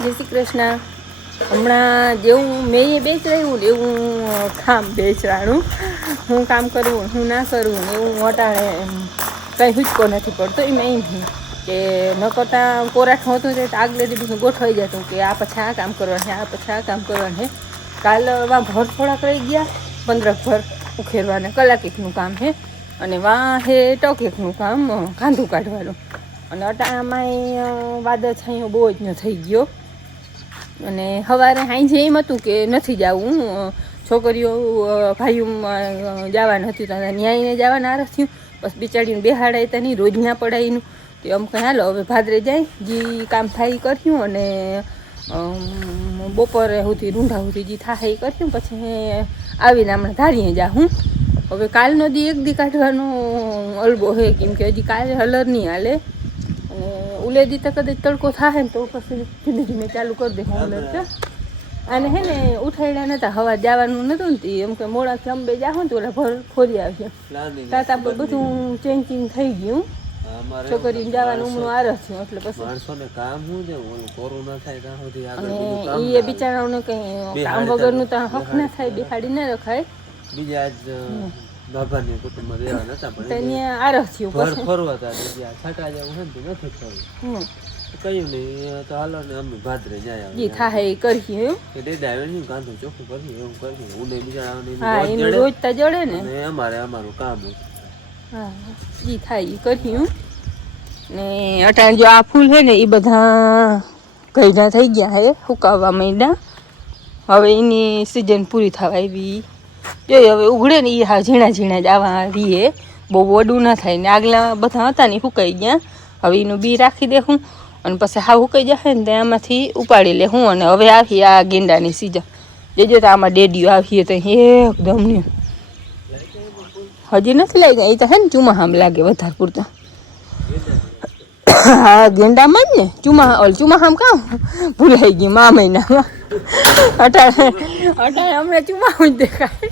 જય શ્રી કૃષ્ણ. હમણાં જેવું મેં એ બેચરાયું ને એવું કામ બેચરાણું. હું કામ કરવું હું ના કરવું ને એવું વટાણે કંઈ હુચકો નથી પડતો. એમાં એમ કે ન કરતાં કોરાઠું હતું તે આગલે દિવસનું ગોઠવાઈ જતું કે આ પછી આ કામ કરવાનું છે, આ પછી આ કામ કરવાનું છે. કાલમાં ભર થોડાક રહી ગયા, 15 ભર ઉખેરવાના કલાકીકનું કામ છે અને વાં હે ટોકેકનું કામ કાંધું કાઢવાનું. અને અટાણામાંય વાદળ છાંયો બહુ જ ન થઈ ગયો. અને સવારે સાંજે એમ હતું કે નથી જવું, છોકરીઓ ભાઈઓ જવાનું હતું ત્યાં ન્યાયને જવાના આરસ થયું. બસ બિચારીને બેહાડાય હતા નહીં, રોજ ના પડાયનું તો એમ કંઈ હાલો હવે ભાદરે જાય જે કામ થાય એ કર્યું અને બપોરે સુધી રૂંઢા સુધી જે થાય એ કર્યું. પછી આવીને હમણાં ધારીએ જા હું હવે કાલનો દી એક દી કાઢવાનો અલબો છે, કેમ કે હજી કાલે હલર નહીં હાલે. અને ઉલે દી તો કદાચ તડકો થાય ને તો પછી ધીમે ધીમે ચાલુ કરી દે હલર છે. અને હે ને ઉઠાડ્યા નહોતા, હવા જવાનું નહોતું ને એમ કે મોડાથી અંબે જાઉં તો ઓલા ભર ફોરી આવશે. તાતા બધું ચેન્જિંગ થઈ ગયું, છોકરીને જવાનું ઉમણું આરસ થયું એટલે પછી માણસોને કામ શું છે કોરોના થાય ત્યાં સુધી આગળ એ બિચારાઓને કંઈ કામ વગરનું તો હક ના થાય, બિહાડી ના રખાય. બીજા આજ બાબાની કુટુંબમાં રહેવા નતા પણ ત્યાં આરસ થયું પછી ફરવા હતા બીજા છાટા જેવું છે ને નથી ફરવું કયું નહીં તો હાલો ને અમે ભાદરે જાય જી થાય એ કરીએ કે ડેડા આવે ને કાંધું ચોખ્ખું કરીએ એવું કરીએ ઉને બિચારાઓને હા એનું રોજ તો જડે ને અમારું કામ હા જી થાય એ કરીએ. ને અટાણ જો આ ફૂલ છે ને એ બધા ગઈડા થઈ ગયા છે, સુકાવવા માંડ્યા. હવે એની સિઝન પૂરી થવા આવી જોઈએ, હવે ઉઘડે ને એ હા ઝીણા ઝીણા જ આવા રીએ, બહુ વડું ના થાય. ને આગલા બધા હતા ને સુકાઈ ગયા, હવે એનું બી રાખી દેવું અને પછી હા સુકાઈ જશે ને ત્યાંમાંથી ઉપાડી લે હું. અને હવે આવી આ ગેંડાની સિઝન જોજો તો આમાં ડેડીઓ આવીએ તો એકદમ ને હજી નથી લાગી જાય, એ તો હે ને ચુમાહામ લાગે વધારે પૂરતા. હા ગેંડામાં જ ને ચુમાહામ કામ ભૂલાઈ ગયું મા મહિનામાં. અટાણે હમણાં ચુમાહું જ દેખાય,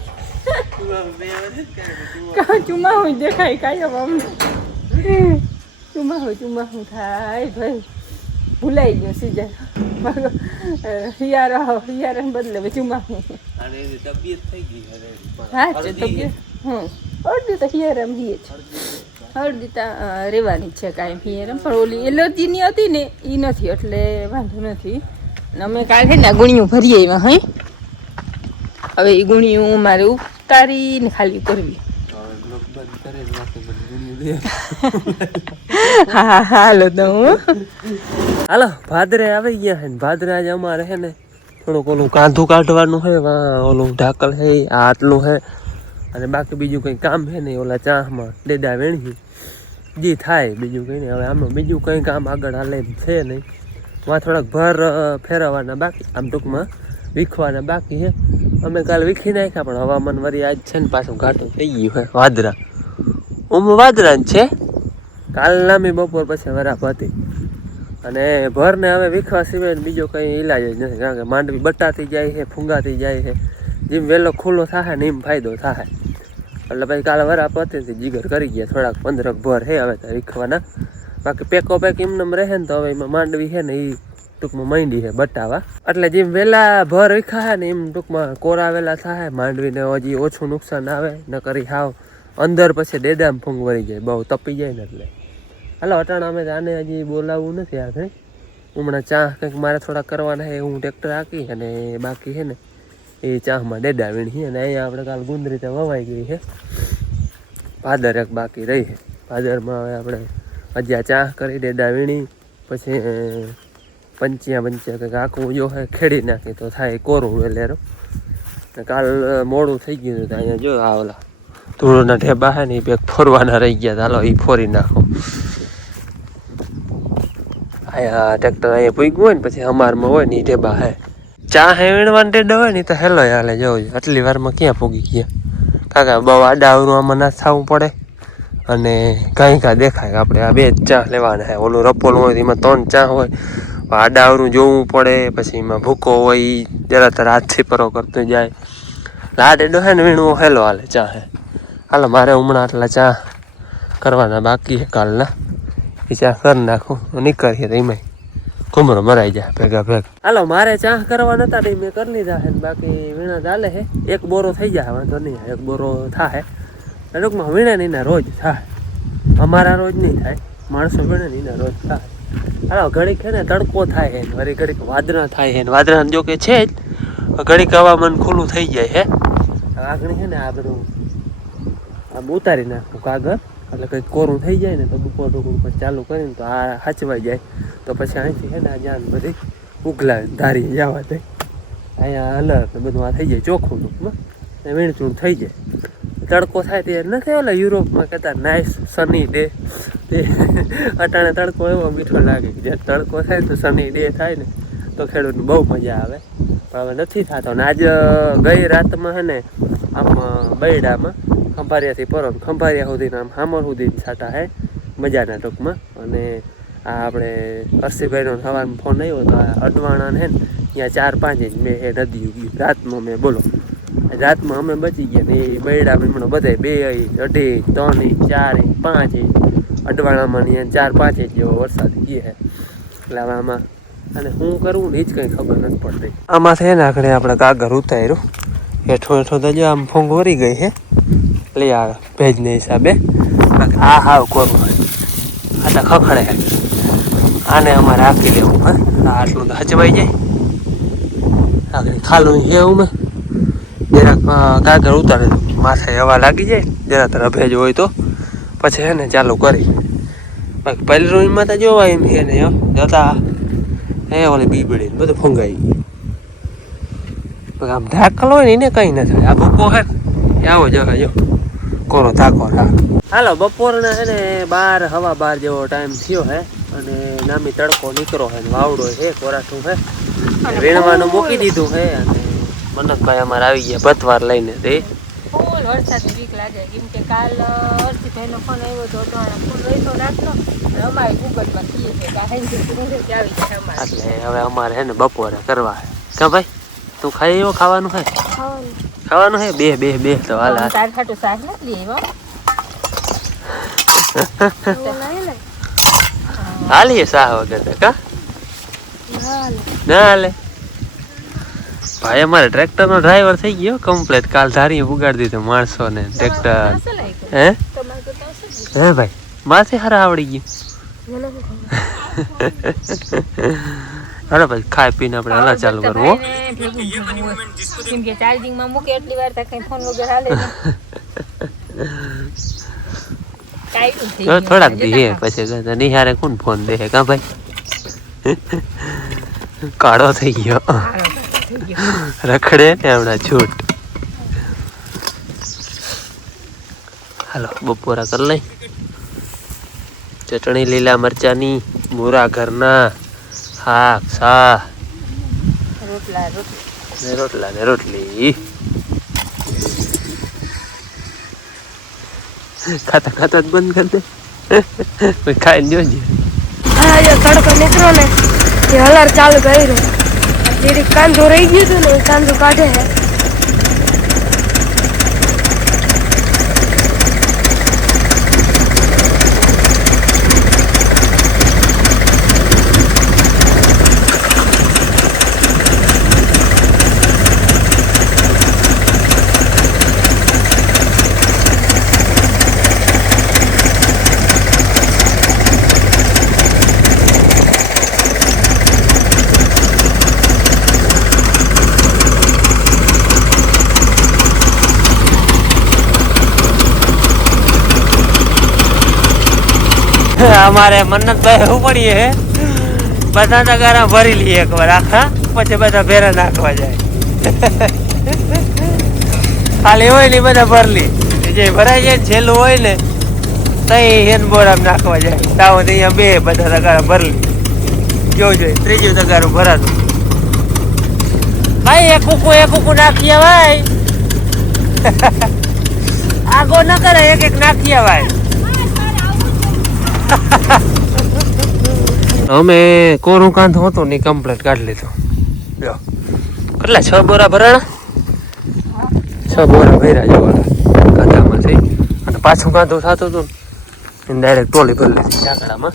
ચુમાહું જ દેખાય કાયમ અમને ચુમાહું થાય ભાઈ. ભૂલાઈ ગયું સીઝન, હિયારાને બદલે ચુમાહું. હા તબિયત અડધી તો હિયારામ રહીએ જ, અડધી તો રહેવાની છે કાંઈ હિયારામ. પણ ઓલી એલર્જીની હતી ને એ નથી એટલે વાંધો નથી. અમે કાલે ને ગુણિયું ભરીએ એમાં હે, હવે એ ગુણિયું મારે ઉતારીને ખાલી કરવી. હા હાલો તો હું હાલો ભાદરે આવી ગયા છે ને ભાદરે આજે અમારે છે ને થોડુંક ઓલું કાંધું કાઢવાનું છે, ઓલું ઢાકલ છે આ આટલું છે અને બાકી બીજું કંઈ કામ છે ને ઓલા ચાહમાં ડેડા વેણી જે થાય બીજું કંઈ નહીં. હવે આમાં બીજું કંઈ કામ આગળ હાલે છે નહીં, માં થોડાક ભર ફેરવવાના બાકી, આમ ટૂંકમાં વીખવાના બાકી છે. અમે કાલે વીખી નાખ્યા પણ હવામાન વળી આજ છે ને પાછું ઘાટું થઈ ગયું છે. વાદરા વાદરા જ છે, કાલના મેં બપોર પછી વરાપ હતી અને ભરને હવે વીખવા સિવાય બીજો કંઈ ઈલાજ જ નથી, કારણ કે માંડવી બટાતી જાય છે, ફૂંગાતી જાય છે. જેમ વહેલો ખુલ્લો થાય ને એમ ફાયદો થાય એટલે ભાઈ કાલે વરાપ હતી જીગર કરી ગયા થોડાક 15 ભર છે હવે તો વીખવાના. બાકી પેકો પેક એમને રહે ને તો હવે એમાં માંડવી છે ને એ ટૂંકમાં માંડી છે બટાવા, એટલે જેમ વહેલા ભર વીખા ને એમ ટૂંકમાં કોરા વહેલા થાય, માંડવીને હજી ઓછું નુકસાન આવે ન કરી હાવ અંદર પછી ડેડામાં ફૂંગ વળી જાય, બહુ તપી જાય ને એટલે. હાલો અટાણા અમે આને હજી બોલાવવું નથી આગળ, હમણાં ચા કંઈક મારે થોડા કરવાના છે, હું ટ્રેક્ટર હાકી અને બાકી છે ને એ ચામાં ડેડા વીણી. અને અહીંયા આપણે કાલ ગુંદરી તો વવાઈ ગઈ છે, ભાદર એક બાકી રહી છે. ભાદરમાં હવે આપણે હજી આ ચા કરી ડેડા વીણી પછી પંચિયા કંઈક આખું જો ખેડી નાખી તો થાય કોરું વેલેરો. કાલ મોડું થઈ ગયું હતું અહીંયા જો આ ઓલા ધૂળના ઢેબા છે ને એ પેક ફોરવાના રહી ગયા, હાલો એ ફોરી નાખો. અહીંયા ટ્રેક્ટર અહીંયા પૂગ્યું હોય ને પછી અમારમાં હોય ને એ ઢેબા હે ચા હે વીણવાના ઢેડા હોય ને તો હેલો હાલે જવું જોઈએ. આટલી વારમાં ક્યાં પૂગી ગયા કાકા, બહુ આડાવરું આમાં ના થવું પડે અને કાંઈ દેખાય. આપણે આ 2 જ ચા લેવાના છે, ઓલું રપોલું હોય એમાં 3 ચા હોય, આડાવરું જોવું પડે, પછી એમાં ભૂકો હોય જરા તર હાથથી પરો કરતો જાય. આ ડેડો છે ને વીણવો હેલો હાલે ચા હે. હાલો મારે હમણાં આટલા ચા કરવાના બાકી છે કાલના, એ ચા કરી નાખું નીકળીએ તો એમાંય ઘુમરો મરાઈ જાય ભેગા ભેગા. હાલો મારે ચાહ કરવા નતા તે મેં કરી લીધા છે, બાકી વીણા ચાલે છે. એક બોરો થઈ જાય વાંધો નહીં, એક બોરો થાય ટૂંકમાં. વીણે નહીં ને રોજ થાય, અમારા રોજ નહીં થાય, માણસો વીણે નહીં ને રોજ થાય. હાલો ઘડીક છે ને તડકો થાય છે, વળી ઘડીક વાદળા થાય છે. વાદળા જો કે છે જ, ઘડીક હવામાન ખુલ્લું થઈ જાય છે. આગળ છે ને આ બધું આમ ઉતારી નાખવું કાગળ, એટલે કંઈક કોરું થઈ જાય ને તો બપોર પછી ચાલુ કરીને તો આ હાચવાઈ જાય. તો પછી અહીંથી છે ને આ જાન બધી ઉગલા ધારી જવા દે, અહીંયા અલર ને બધું આ થઈ જાય ચોખ્ખું ટૂંકમાં, વીણચૂણ થઈ જાય. તડકો થાય તે નથી ઓલા યુરોપમાં કહેતા નાઇસ સની ડે, તે અટાણે તડકો એવો મીઠો લાગે કે જ્યારે તડકો થાય તો સની ડે થાય ને તો ખેડૂતને બહુ મજા આવે. પણ હવે નથી થતો ને. આજ ગઈ રાતમાં છે ને આમ બૈડામાં ખંભારિયાથી પરો ખંભારિયા સુધી આમ હામર સુધી છાટા હે મજાના ટૂંકમાં. અને આ આપણે અરસીભાઈનો સવારમાં ફોન આવ્યો તો આ અડવાણા છે ને ત્યાં 4-5 ઇંચ મેં એ નદી ગયું રાતમાં. મેં બોલો રાતમાં અમે બચી ગયા ને એ બૈડા હમણાં બધા 2 inch 2.5 inch 3 inch 4 inch 5 inch અડવાણામાં ને 4-5 ઇંચ જેવો વરસાદ ગયો છે. એટલે હવે આમાં અને શું કરવું ને એ જ કંઈ ખબર નથી પડતી. આમાં છે ને આખરે આપણે કાગળ ઉતાર્યું હેઠો હેઠો તો જો આમ ફોંગ વરી ગઈ છે એટલે આ ભેજને હિસાબે. આ હાવ કોરું આ તો ખખડે, આને અમારે આપી દેવું. હા આટલું તો હચવાઈ જાય. આગળ ખાલું એવું મેં જરાક કાગળ ઉતારે માથે હવા લાગી જાય, જરા તરફ ભેજ હોય તો પછી છે ને ચાલુ કરી. બાકી પહેલી રૂમમાં તો જોવાય એમ છે ને જતા એ ઓલી બીબડી બધું ફંગાઈ ગયું. આમ ધાકલ હોય ને એને કંઈ ન થાય. આ ભૂકો હે આવો જો જો કોરો ધાકો. હાલો બપોરના છે ને 12-12 જેવો ટાઈમ થયો હે અને નામી તડકો નીકળો હે, વાવડો છે કોરાઠું હે, વીણવાનું મૂકી દીધું હે. અને મનકભાઈ અમારે આવી ગયા ભતવાર લઈને. તે ફૂલ વરસાદની બીક લાગે કેમ કે કાલ અરસીભાઈનો ફોન આવ્યો તો ફોન રહેતો રાખલો અમારે ગુગલમાં કહીએ છે કે આવી જાય અમારે. એટલે હવે અમારે હે ને બપોરે કરવા હે. કા ભાઈ તું ખાઈ એવો ખાવાનું હે? ખાવાનું હે બે તો હાલ તાર ખાટું શાક નથી લેવો હાલીએ શાહ વગર કા ના હાલે. ભાઈ અમારે ટ્રેક્ટર નો ડ્રાઈવર થઈ ગયો કમ્પ્લીટ. કાલ ધારી ઉગાડી દીધું માણસો ને ટ્રેક્ટર. હે ભાઈ માથે હારા આવડી ગયું. હાલો ભાઈ ખાઈ પીને આપણે હલા ચાલુ કરવું. કેમ કે ચાર્જિંગ માં મૂકે એટલી વાર તો કઈ ફોન વગર હાલે ને. થોડાક દી પછી નિહારે કોણ ફોન દે કા ભાઈ? કાળો થઈ ગયો રખડે ને હમણાં છૂટ. હાલો બપોરા કરી લઈ. ચટણી લીલા મરચાની, મૂરા ઘરના, શાક સા રોટલા ને રોટલી. ખાતા ખાતા જ બંધ કરી દે ખાઈને જોજે. હા જો તડકો નીકળો ને એ હલાર ચાલુ કર્યું. જેથી કાંદો રહી ગયું હતું ને કાંદો કાઢે છે. અમારે મન્નતભાઈ શું પડીએ હે બધા તગારા ભરી લઈએ એકવાર આખા, પછી બધા ભેરા નાખવા જાય. ખાલી હોય ને બધા ભરલી જે ભરાઈ જાય ને છેલ્લું હોય ને તઈ એને બોરામ નાખવા જાય. તાવ અહીંયા બે બધા તગારા ભરલી જોઈ ત્રીજું તગારું ભરાતું. ભાઈ એક કુકુ નાખીએ ભાઈ. આગો ન કરે એક નાખીએ ભાઈ. અમે કોરું કાંધો હતો ને કમ્પ્લીટ કાઢી લીધો. કેટલા 6 બોરા ભરાણા? 6 બોરા ભર્યા જવાના કાંધામાંથી. અને પાછું કાંધું થતું હતું ને ડાયરેક્ટ ટોલી ભરી લીધી ચાકડામાં.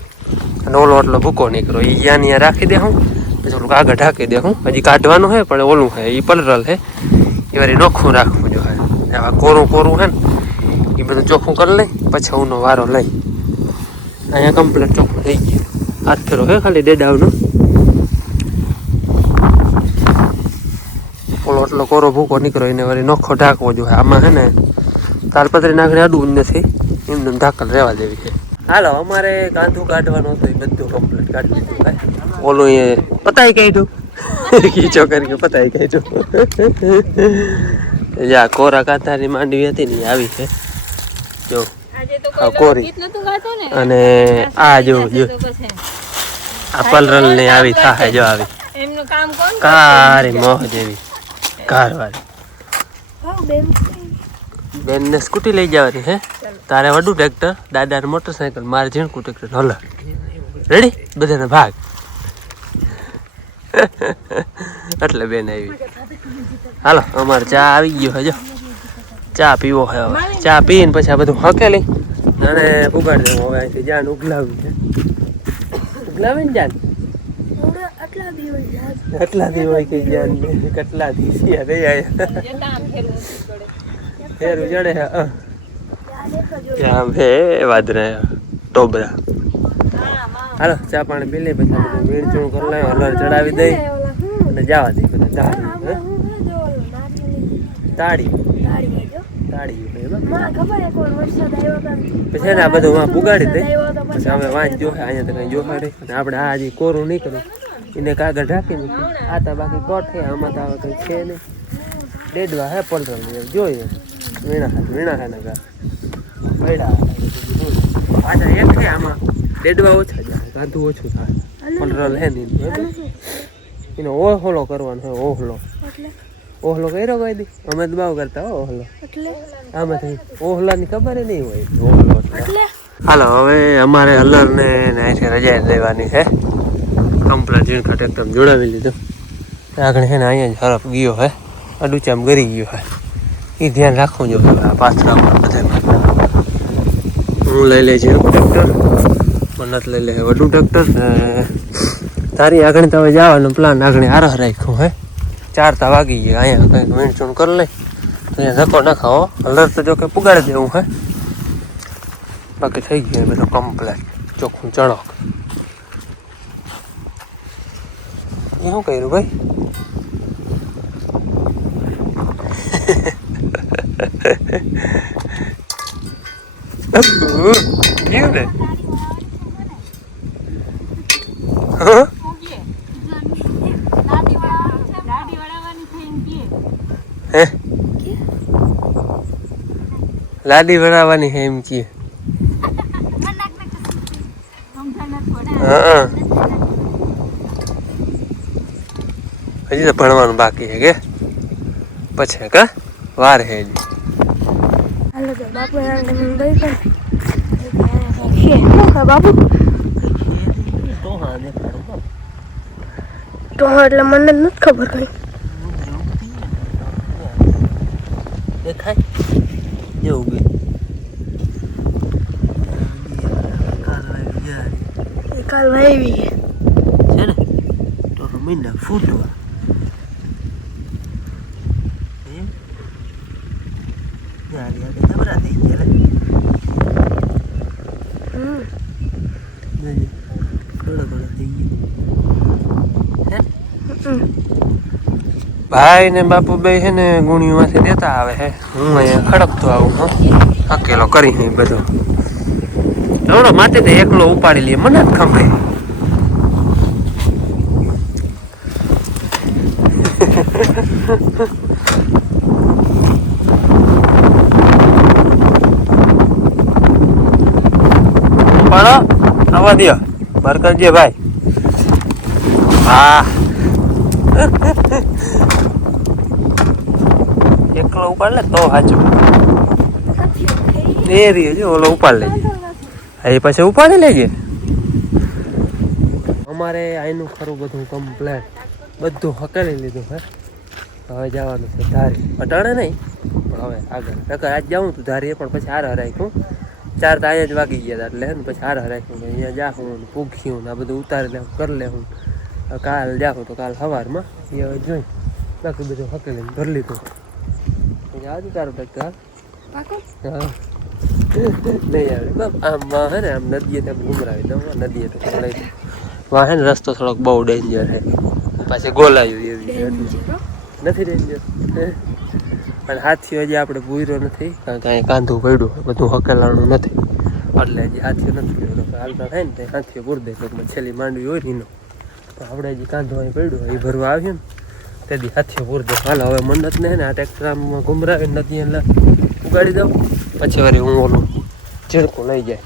અને ઓલો એટલો ભૂકો નીકળો એ અહીંયા રાખી દે હું પછી ઓલું આગળ ઢાંકી દે હું હજી કાઢવાનું છે પણ ઓલું છે એ પલરલ છે એ વારી નોખું રાખવું જો હે આવા કોરું કોરું છે ને એ બધું ચોખ્ખું કરી લઈ પછી ઉનો વારો લઈ અહીંયા કમ્પ્લીટ ચોખ્ખું થઈ ગયું હાથ ફેરો હે ખાલી ડેડાવનો ઓલો એટલો કોરો ભૂકો નીકળો એને વારી નોખો ઢાંકવો જોઈએ આમાં છે ને તાલપત્રી નાખીને અડવું જ નથી એમને ઢાંકલ રહેવા દેવી છે હાલો અમારે કાંધું કાઢવાનું હતું એ બધું કમ્પ્લીટ કાઢી દીધું ઓલું એ પતાઈ કાઢ્યું ખીચો કરી પતાઈ કાઢ્યું જા કોરા કાંતાની માંડવી હતી ને આવી છે જો કોરી અને આ જો આ પલરલ ને આવી થાય જો આવી એમનું કામ કોણ કારી મોહ જેવી કારવાળી બેન ને સ્કૂટી લઈ જવાની હે તારે વડું ટ્રેક્ટર દાદાને મોટરસાયકલ મારે ઝીણકું ટ્રેક્ટર હલો રેડી બધાને ભાગ એટલે બેન આવી હાલો અમારે ચા આવી ગયો હજો ચા પીવો હે હવે ચા પીને પછી આ બધું હકેલી અને ઉગાડી દેવું હવે અહીંથી જાન ઉગલાવી છે ઉગલાવી ને જાન કેટલા દી હોય કે જાન કેટલા દી સિયા રહી આયા ફેરું ચડે હે ત્યાં હે વાદરા ટોબરા હાલો ચા પાણી પી લે પછી બધું વીણચૂણ કરી લે હલર ચડાવી દઈ અને જવા દઈ બધા તાળી પછી એને આ બધું વાં પુગાડી દઈ પછી અમે વાંચ જોશે અહીંયા તો કઈ જોશે નહીં અને આપણે આ હજી કોરું નહીં કરું એને કાગળ ઢાંકી મૂકી આ તો બાકી કોટ છે આમાં તો હવે કંઈ છે નહીં ડેડવા હે પલરલ જોઈએ વીણા હે નગર પડ્યા પાછા એક છે આમાં ડેડવા ઓછા જાય કાંધું ઓછું થાય પલરલ હે નહીં એનો ઓહલો કરવાનો હે ઓહલો કર્યો કોઈ દી અમે તો બાવ કરતા ઓહલો આમાંથી ઓહલાની ખબર નહીં હોય ઓહલો હાલો હવે અમારે હલર ને અહીંથી રજા લેવાની છે કમ્પ્લેટ ઝીણખટ એકદમ જોડાવી લીધું આગળ છે ને અહીંયા જ હરફ ગયો હે અડુચામ ગરી ગયો હે એ ધ્યાન રાખવું જોઈએ આ પાથરામાં બધા હું લઈ લે છે ટ્રેક્ટર મન્નત લઈ લે વડું ટ્રેક્ટર તારી આગળ તો હવે જવાનો પ્લાન આગળ આરહ રાખ્યું હે 4 તા વાગી ગયા અહીંયા કંઈક વીણચૂણ કરી લઈ તો અહીંયા ધક્કો ના ખાવો હલર તો જો કે પુગાડી દેવું હે બાકી થઈ ગયું બધું કમ્પ્લેટ ચોખ્ખું ચણક એ શું કર્યું ભાઈ ગયું ને લાડી બનાવવાની છે એમ કે હા હજી તો ભણવાનું બાકી છે કે પછી કા વાર હે હજી બાપુ તો એટલે મને નથી ખબર કઈ દેખાય જેવું ગઈ કાલ વાવી છે ને તો મહિના ફૂટવા ભાઈ ને બાપુ બે છે ને ગુણીઓ માંથી દેતા આવે છે હું અહીંયા ખડકતો આવું અકેલો કરી નહીં બધું એવડો માથે તો એકલો ઉપાડી લઈએ મને જ ખબર ઉપાડો આવવા દો બાર કરજે ભાઈ હા એકલો ઉપાડ લે તો સાચું એ રહી જો ઓલો ઉપાડ લેજે એ પછી ઉપાડી લેજે અમારે આનું ખરું બધું કમ્પ્લેટ બધું હકેલી લીધું હે હવે જવાનું છે ધારી અટાણે નહીં પણ હવે આગળ નકર આજ જાઉં તું ધારીએ પણ પછી હારે રાખ્યું 4 તો અહીંયા જ વાગી ગયા હતા એટલે હે ને પછી હારા રાખ્યું કે અહીંયા જાઉં ને પૂગ્યું ને આ બધું ઉતારી લેવું કરી લેવું. કાલ જાઉં તો કાલ સવારમાં એ હવે જોઈ બાકી બધું હકેલીને ભરી લીધું. આજે તારું ટકા પાકો હા નહીં આવે બાપ આમ હે ને આમ નદીએ તેમ ઘુમરાવી દઉં નદીએ તો લઈ વાહ હે ને રસ્તો થોડોક બહુ ડેન્જર છે પાછી ગોલાયું એવી નથી ડેન્જર પણ હાથીઓ હજી આપણે પૂર્યો નથી કારણ કે અહીંયા કાંધું પડ્યું બધું હકેલાણું નથી એટલે હજી હાથીઓ નથી કર્યો હાલતા થાય ને હાથીઓ પૂરી દે ટૂંકમાં છેલ્લી માંડવી હોય ને એનો તો આપણે હજી કાંધું અહીં પડ્યું એ ભરવા આવ્યું ને તેથી હાથીઓ પૂરી દે હાલો હવે મન્નત ને આ ટ્રેક્ટર આમ ઘુમરાવીને નદી એટલે ઉગાડી દઉં પછી વળી હું ઓલું ઝીણકું લઈ જાય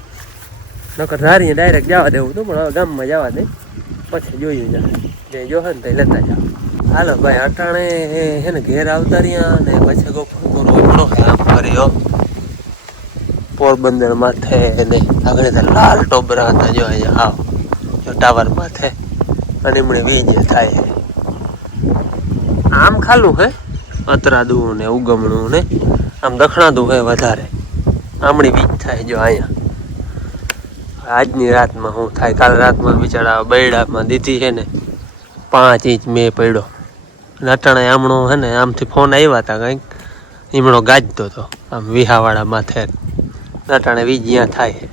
નકર ધારીએ ડાયરેક્ટ જવા દેવું હતું પણ હવે ગામમાં જવા દે પછી જોયું જાય જે જો ને તે લેતા જાવ. હાલો ભાઈ અટાણે હે ને ઘેર આવતા રહ્યા ને પછી રોકડો આમ કર્યો પોરબંદર માથે ને આગળ લાલ ટોબરા હતા જો અહીંયા આવ જો ટાવર માથે અને એમણે વીજ થાય આમ ખાલું હે અતરાદું ને ઉગમણું ને આમ દખણાદું હે વધારે આમણી વીજ થાય જો અહીંયા આજની રાતમાં શું થાય કાલ રાતમાં બિચારા બૈડામાં દીધી છે ને 5 ઇંચ મેં પડ્યો નટાણે આમણો હે ને આમથી ફોન આવ્યા હતા કંઈક ઈમણો ગાજતો હતો આમ વિહાવાળા માથે નટાણે વીજ ત્યાં થાય